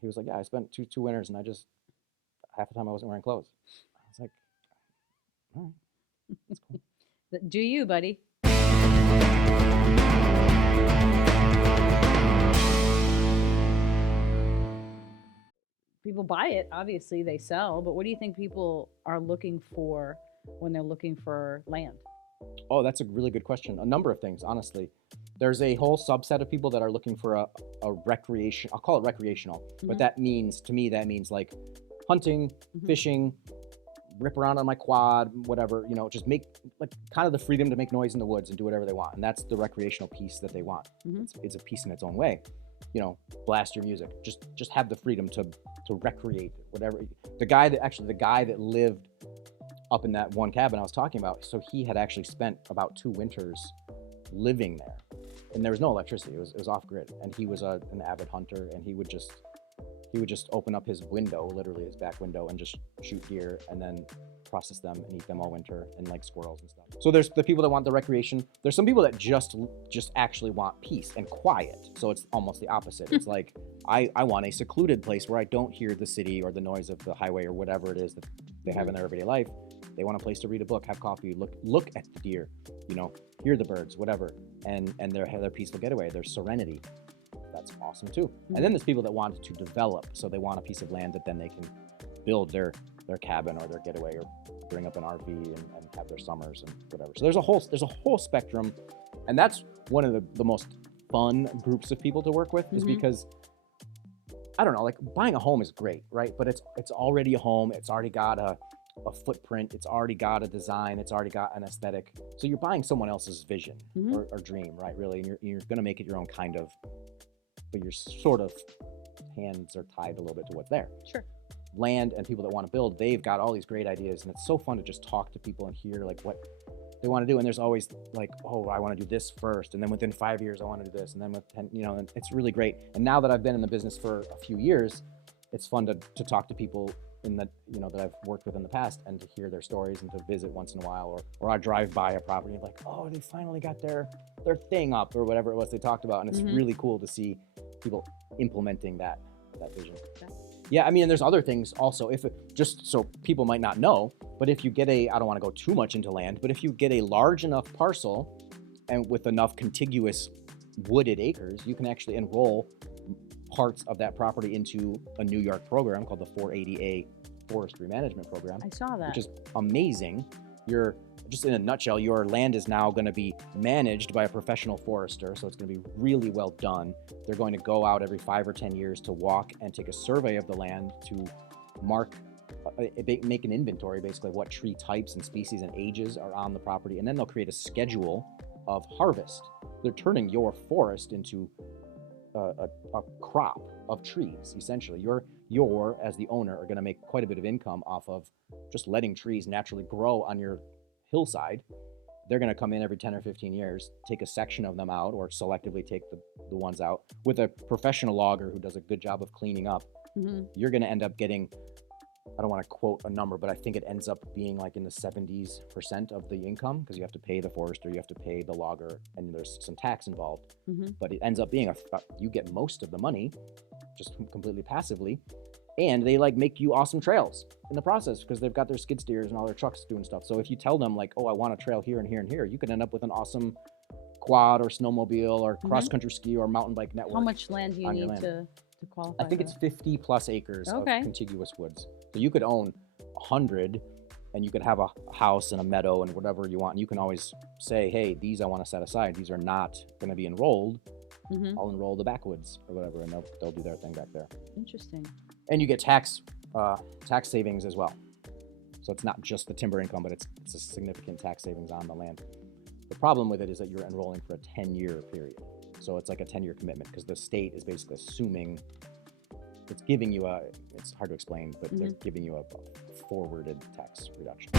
he was like, yeah, I spent two winters, and half the time I wasn't wearing clothes. I was like, all right, that's cool. Do you, buddy? People buy it, obviously they sell, but what do you think people are looking for when they're looking for land? Oh, that's a really good question. A number of things, honestly. There's a whole subset of people that are looking for a recreation. I'll call it recreational, but that means, to me, that means like hunting, fishing, rip around on my quad, whatever, just make like kind of the freedom to make noise in the woods and do whatever they want. And that's the recreational piece that they want. It's a piece in its own way. Blast your music. Just have the freedom to recreate whatever. The guy that lived up in that one cabin I was talking about, so he had actually spent about 2 winters living there, and there was no electricity. It was off grid, and he was an avid hunter, and he would just open up his window, literally his back window, and just shoot deer and then process them and eat them all winter, and like squirrels and stuff. So there's the people that want the recreation. There's some people that just actually want peace and quiet. So it's almost the opposite. It's like, I want a secluded place where I don't hear the city or the noise of the highway or whatever it is that they have in their everyday life. They want a place to read a book, have coffee, look at the deer, hear the birds, whatever, and their peaceful getaway, their serenity. That's awesome too. And then there's people that want to develop, so they want a piece of land that then they can build their cabin or their getaway, or bring up an RV and have their summers and whatever. So there's a whole spectrum, and that's one of the most fun groups of people to work with, is because, I don't know, like buying a home is great, right? But it's already a home. It's already got a footprint. It's already got a design. It's already got an aesthetic. So you're buying someone else's vision or dream, right? Really, and you're going to make it your own kind of, but your sort of hands are tied a little bit to what's there. Sure. Land and people that want to build, they've got all these great ideas, and it's so fun to just talk to people and hear like what they want to do. And there's always like, oh, I want to do this first, and then within 5 years I want to do this, and then with 10, and it's really great. And now that I've been in the business for a few years, it's fun to talk to people that I've worked with in the past, and to hear their stories, and to visit once in a while, or I drive by a property and like, oh, they finally got their thing up, or whatever it was they talked about. And it's really cool to see people implementing that vision. Yeah, I mean, and there's other things also. Just so people might not know, but if you get I don't want to go too much into land, but if you get a large enough parcel and with enough contiguous wooded acres, you can actually enroll parts of that property into a New York program called the 480A Forestry Management Program. I saw that. Which is amazing. Just in a nutshell, your land is now going to be managed by a professional forester, so it's going to be really well done. They're going to go out every 5 or 10 years to walk and take a survey of the land to make an inventory, basically, of what tree types and species and ages are on the property, and then they'll create a schedule of harvest. They're turning your forest into a crop of trees, essentially. You're as the owner are going to make quite a bit of income off of just letting trees naturally grow on your hillside. They're going to come in every 10 or 15 years, take a section of them out, or selectively take the ones out with a professional logger who does a good job of cleaning up. You're going to end up getting, I don't want to quote a number, but I think it ends up being like in the 70% of the income, because you have to pay the forester, you have to pay the logger, and there's some tax involved. But it ends up being you get most of the money just completely passively, and they like make you awesome trails in the process, because they've got their skid steers and all their trucks doing stuff. So if you tell them like, oh, I want a trail here and here and here, you could end up with an awesome quad or snowmobile or cross-country ski or mountain bike network. How much land do you need to qualify? I think it's 50 plus acres of contiguous woods. So you could own 100, and you could have a house and a meadow and whatever you want. And you can always say, hey, these I want to set aside. These are not going to be enrolled. I'll enroll the backwoods or whatever, and they'll do their thing back there. Interesting. And you get tax savings as well. So it's not just the timber income, but it's a significant tax savings on the land. The problem with it is that you're enrolling for a 10-year period. So it's like a 10-year commitment, because the state is basically assuming it's giving you it's hard to explain, but they're giving you a forwarded tax reduction.